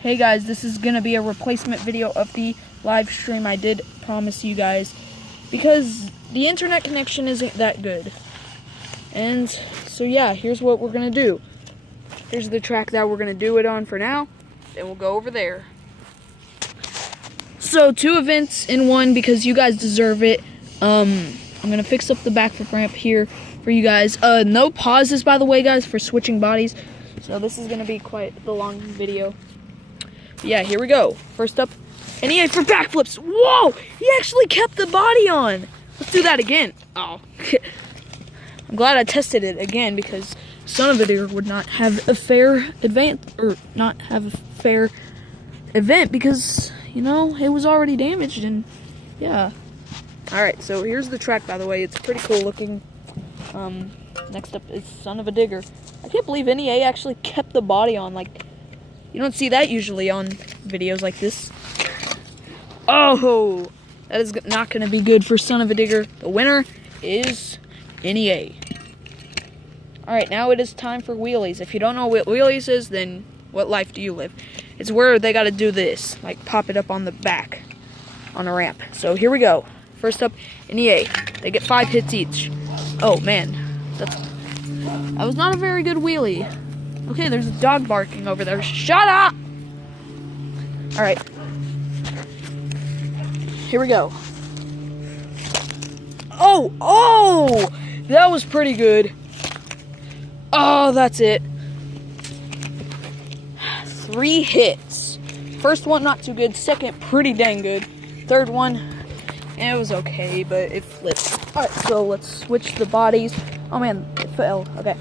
Hey guys, this is gonna be a replacement video of the live stream I did promise you guys because the internet connection isn't that good. And so yeah, here's what we're gonna do. Here's the track that we're gonna do it on for now, then we'll go over there. So 2 events in one because you guys deserve it. I'm gonna fix up the backflip ramp here for you guys. No pauses, by the way, guys, for switching bodies. So this is gonna be quite the long video. But yeah, here we go. First up, NEA for backflips. Whoa! He actually kept the body on. Let's do that again. Oh, I'm glad I tested it again because son of a deer would not have a fair event because, you know, it was already damaged and yeah. Alright, so here's the track, by the way. It's pretty cool looking. Next up is Son of a Digger. I can't believe NEA actually kept the body on. Like, you don't see that usually on videos like this. Oh, that is not going to be good for Son of a Digger. The winner is NEA. Alright, now it is time for wheelies. If you don't know what wheelies is, then what life do you live? It's where they got to do this, like pop it up on the back on a ramp. So here we go. First up, NEA. They get 5 hits each. Oh man, that was not a very good wheelie. Okay, there's a dog barking over there. Shut up! Alright. Here we go. Oh! That was pretty good. Oh, that's it. 3 hits. First one, not too good. Second, pretty dang good. Third one, it was okay, but it flipped. Alright, so let's switch the bodies. Oh man, it fell. Okay.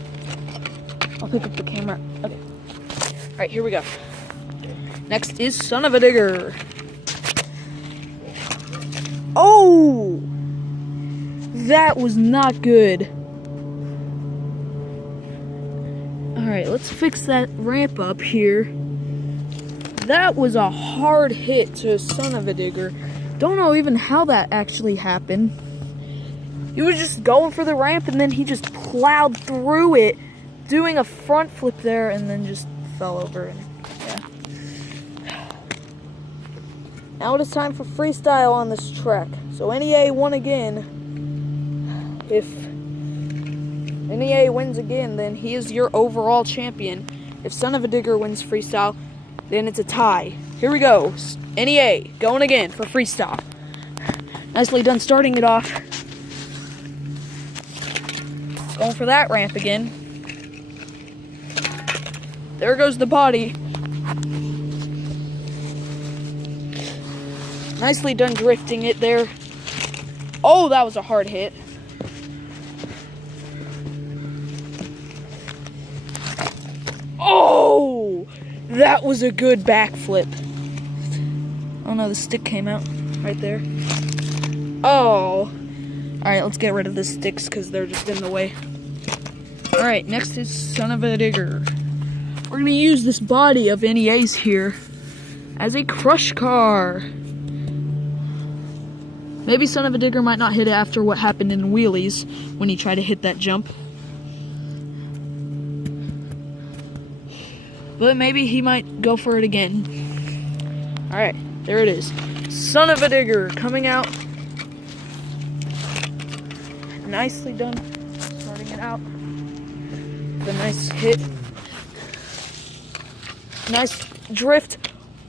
I'll pick up the camera. Okay. Alright, here we go. Next is Son of a Digger. Oh! That was not good. Alright, let's fix that ramp up here. That was a hard hit to Son of a Digger. Don't know even how that actually happened. He was just going for the ramp and then he just plowed through it, doing a front flip there and then just fell over. And yeah. Now it is time for freestyle on this track. So NEA won again. If NEA wins again, then he is your overall champion. If Son of a Digger wins freestyle, then it's a tie. Here we go. NEA going again for freestyle. Nicely done starting it off. Going for that ramp again. There goes the body. Nicely done drifting it there. Oh, that was a hard hit. Oh, that was a good backflip. Oh no, the stick came out right there. Oh. Alright, let's get rid of the sticks because they're just in the way. Alright, next is Son of a Digger. We're going to use this body of NEA's here as a crush car. Maybe Son of a Digger might not hit it after what happened in wheelies when he tried to hit that jump. But maybe he might go for it again. Alright, there it is. Son of a Digger coming out. Nicely done starting it out. The nice hit. Nice drift.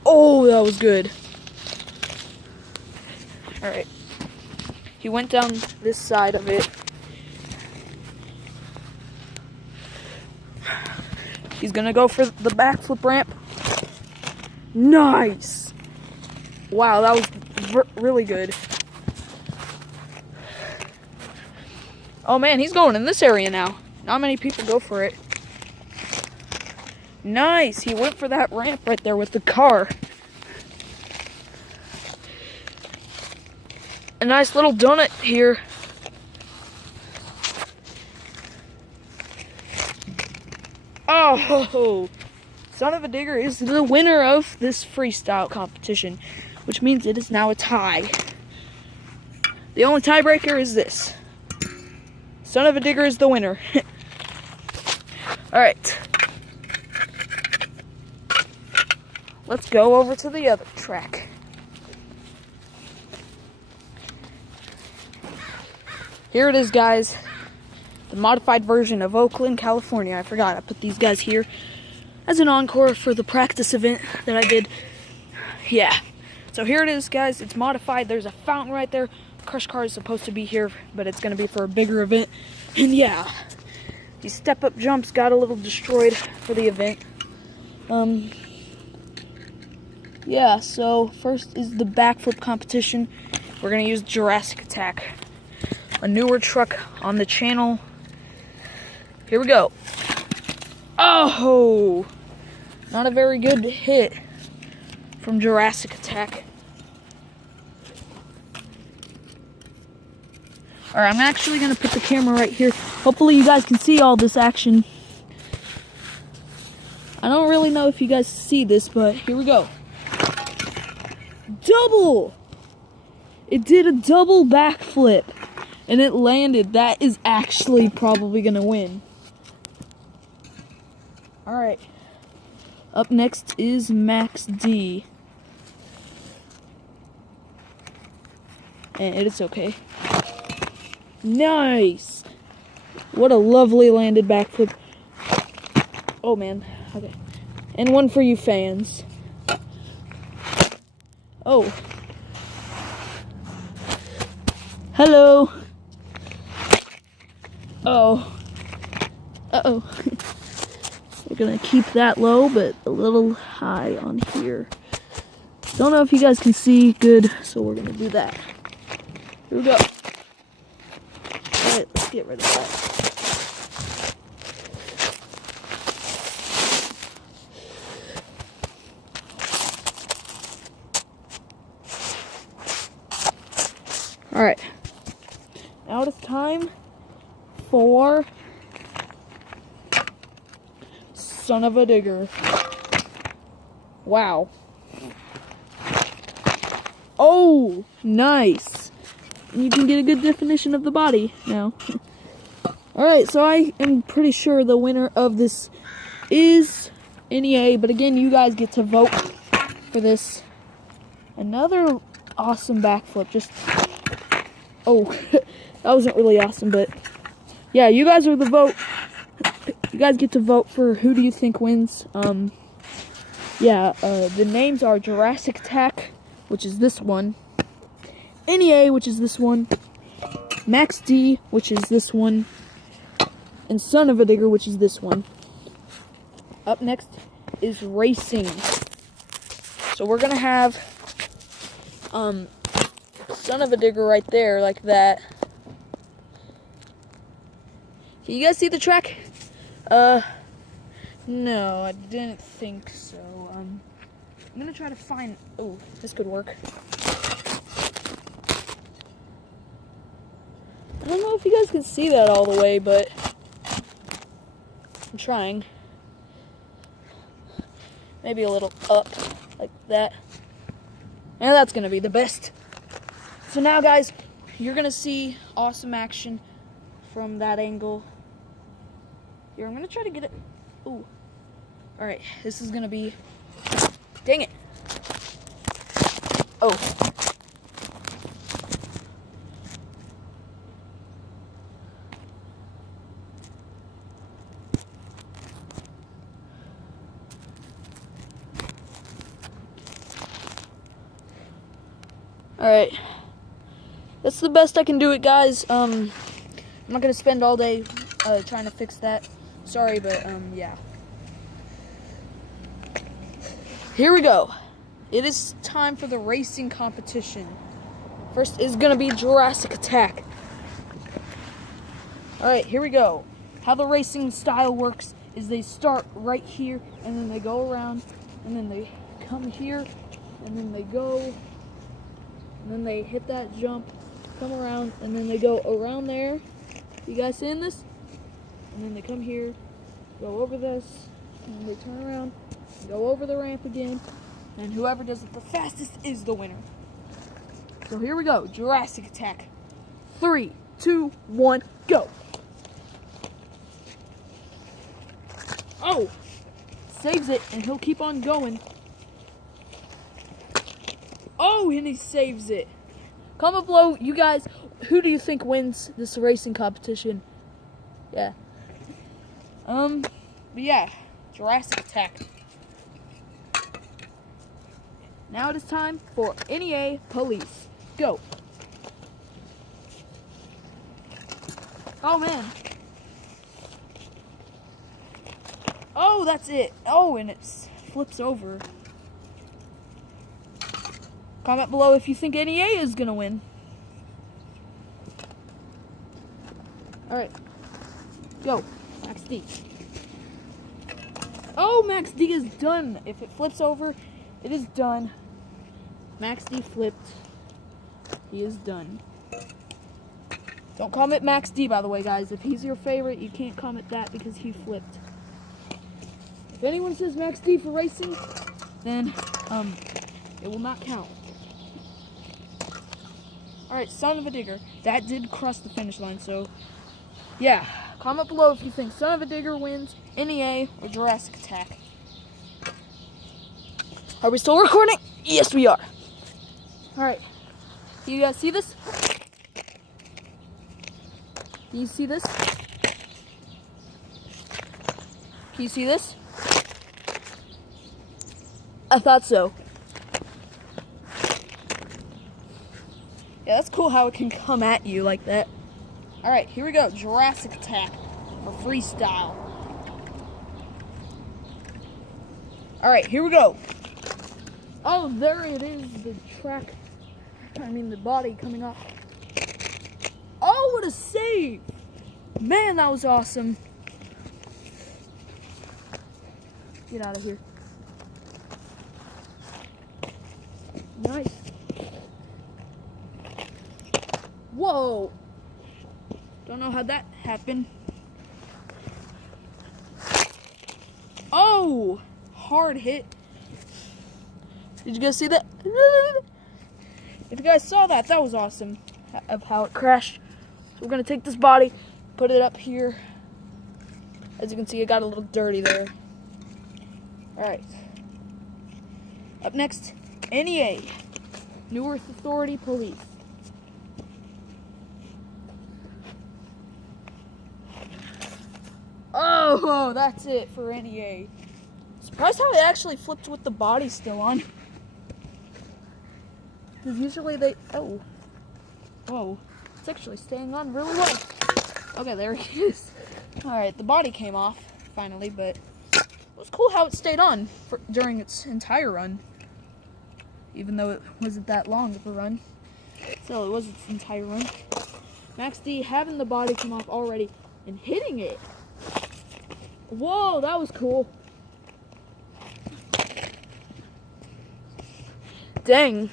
Oh, that was good. Alright. He went down this side of it. He's gonna go for the backflip ramp. Nice! Wow, that was really good. Oh man, he's going in this area now. Not many people go for it. Nice! He went for that ramp right there with the car. A nice little donut here. Oh! Son of a Digger is the winner of this freestyle competition, which means it is now a tie. The only tiebreaker is this. Son of a Digger is the winner. Alright. let's go over to the other track. Here it is, guys. The modified version of Oakland, California. I forgot, I put these guys here as an encore for the practice event that I did. Yeah. So here it is, guys. It's modified. There's a fountain right there. Crush car is supposed to be here, but it's going to be for a bigger event. And yeah, these step-up jumps got a little destroyed for the event. Yeah, so first is the backflip competition. We're going to use Jurassic Attack, a newer truck on the channel. Here we go. Oh, not a very good hit from Jurassic Attack. Alright, I'm actually going to put the camera right here. Hopefully you guys can see all this action. I don't really know if you guys see this, but here we go. Double! It did a double backflip, and it landed. That is actually probably going to win. Alright. Up next is Max D. And it's okay. Nice! What a lovely landed backflip. Oh man, okay. And one for you fans. Oh. Hello. Oh. Uh-oh. We're gonna keep that low, but a little high on here. Don't know if you guys can see good, so we're gonna do that. Here we go. Alright, let's get rid of that. Alright. Now it's time for Son of a Digger. Wow. Oh, nice. You can get a good definition of the body now. Alright, so I am pretty sure the winner of this is NEA, but again, you guys get to vote for this. Another awesome backflip. Just, oh, that wasn't really awesome, but yeah, you guys are the vote. You guys get to vote for who do you think wins. The names are Jurassic Attack, which is this one. NEA, which is this one, Max D, which is this one, and Son of a Digger, which is this one. Up next is racing. So we're gonna have Son of a Digger right there, like that. Can you guys see the track? No, I didn't think so. I'm gonna try to find. Oh, this could work. I don't know if you guys can see that all the way, but I'm trying. Maybe a little up, like that. And that's gonna be the best. So now, guys, you're gonna see awesome action from that angle. Here, I'm gonna try to get it. Ooh. Alright, this is gonna be. Dang it. Oh. Alright. That's the best I can do it, guys. I'm not gonna spend all day trying to fix that. Sorry, but yeah. Here we go. It is time for the racing competition. First is gonna be Jurassic Attack. Alright, here we go. How the racing style works is they start right here, and then they go around, and then they come here, and then they go, and then they hit that jump, come around, and then they go around there. You guys seeing this? And then they come here, go over this, and then they turn around, go over the ramp again, and whoever does it the fastest is the winner. So here we go, Jurassic Attack. 3, 2, 1, go. Oh, saves it, and he'll keep on going. Oh, and he saves it. Comment below, you guys, who do you think wins this racing competition? Yeah. But yeah, Jurassic Attack. Now it is time for NEA Police. Go. Oh, man. Oh, that's it. Oh, and it flips over. Comment below if you think NEA is going to win. Alright. Go. Max D. Oh, Max D is done. If it flips over, it is done. Max D flipped. He is done. Don't comment Max D, by the way, guys. If he's your favorite, you can't comment that because he flipped. If anyone says Max D for racing, then it will not count. Alright, Son of a Digger. That did cross the finish line, so yeah. Comment below if you think Son of a Digger wins, NEA, or Jurassic Attack. Are we still recording? Yes, we are. Alright. Do you guys see this? Do you see this? Can you see this? I thought so. Yeah, that's cool how it can come at you like that. Alright, here we go. Jurassic Attack for freestyle. Alright, here we go. Oh, there it is. The track. The body coming up. Oh, what a save! Man, that was awesome. Get out of here. Nice. Whoa! Don't know how that happened. Oh! Hard hit. Did you guys see that? If you guys saw that, that was awesome. Of how it crashed. So we're gonna take this body, put it up here. As you can see, it got a little dirty there. Alright. Up next, NEA. New Earth Authority Police. Oh, that's it for NEA. Surprised how it actually flipped with the body still on. Because usually they... Oh. Whoa. It's actually staying on really well. Okay, there it is. Alright, the body came off, finally, but it was cool how it stayed on during its entire run. Even though it wasn't that long of a run. Still, it was its entire run. Max D having the body come off already and hitting it. Whoa, that was cool. Dang.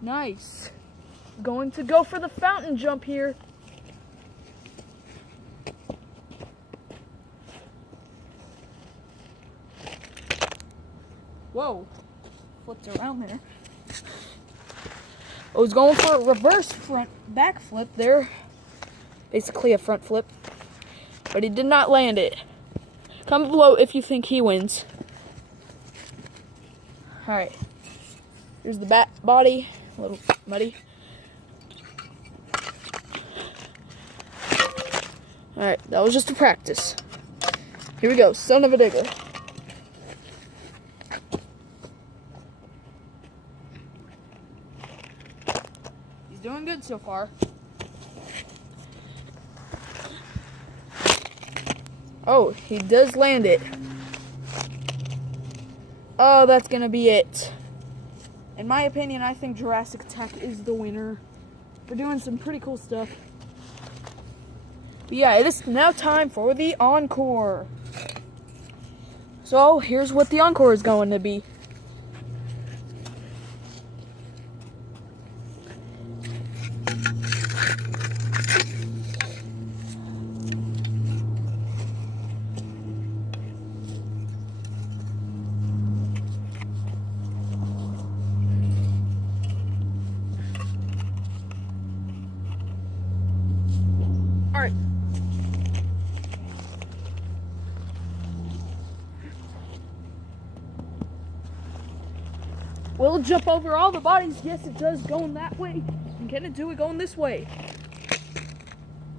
Nice. Going to go for the fountain jump here. Whoa. Flipped around there. I was going for a reverse front back flip there. Basically a front flip. But he did not land it. Comment below if you think he wins. Alright. Here's the body. A little muddy. Alright, that was just a practice. Here we go, Son of a Digger. He's doing good so far. Oh, he does land it. Oh, that's gonna be it. In my opinion, I think Jurassic Attack is the winner. We're doing some pretty cool stuff. But yeah, it is now time for the encore. So, here's what the encore is going to be. Alright. Will it jump over all the bodies? Yes, it does, going that way. And can it do it going this way?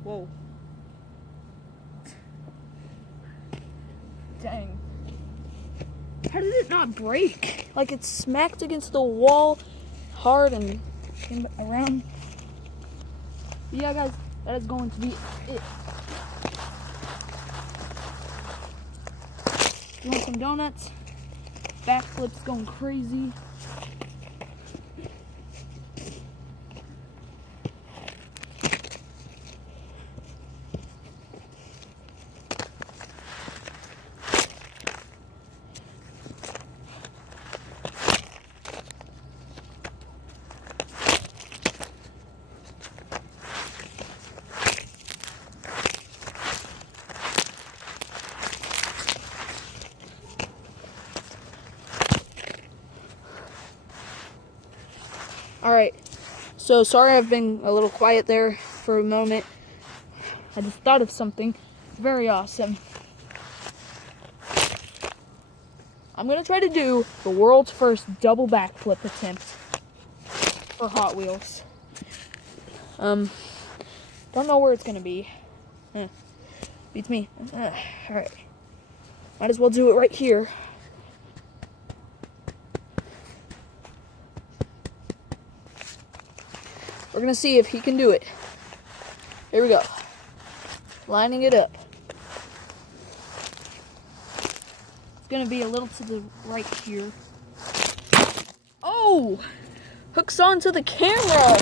Whoa. Dang. How did it not break? Like it smacked against the wall hard and came around. But yeah, guys, that is going to be it. You want some donuts? Backflips going crazy. Alright, so sorry I've been a little quiet there for a moment. I just thought of something very awesome. I'm going to try to do the world's first double backflip attempt for Hot Wheels. Don't know where it's going to be. Beats me. Alright, might as well do it right here. We're going to see if he can do it. Here we go. Lining it up. It's going to be a little to the right here. Oh! Hooks onto the camera!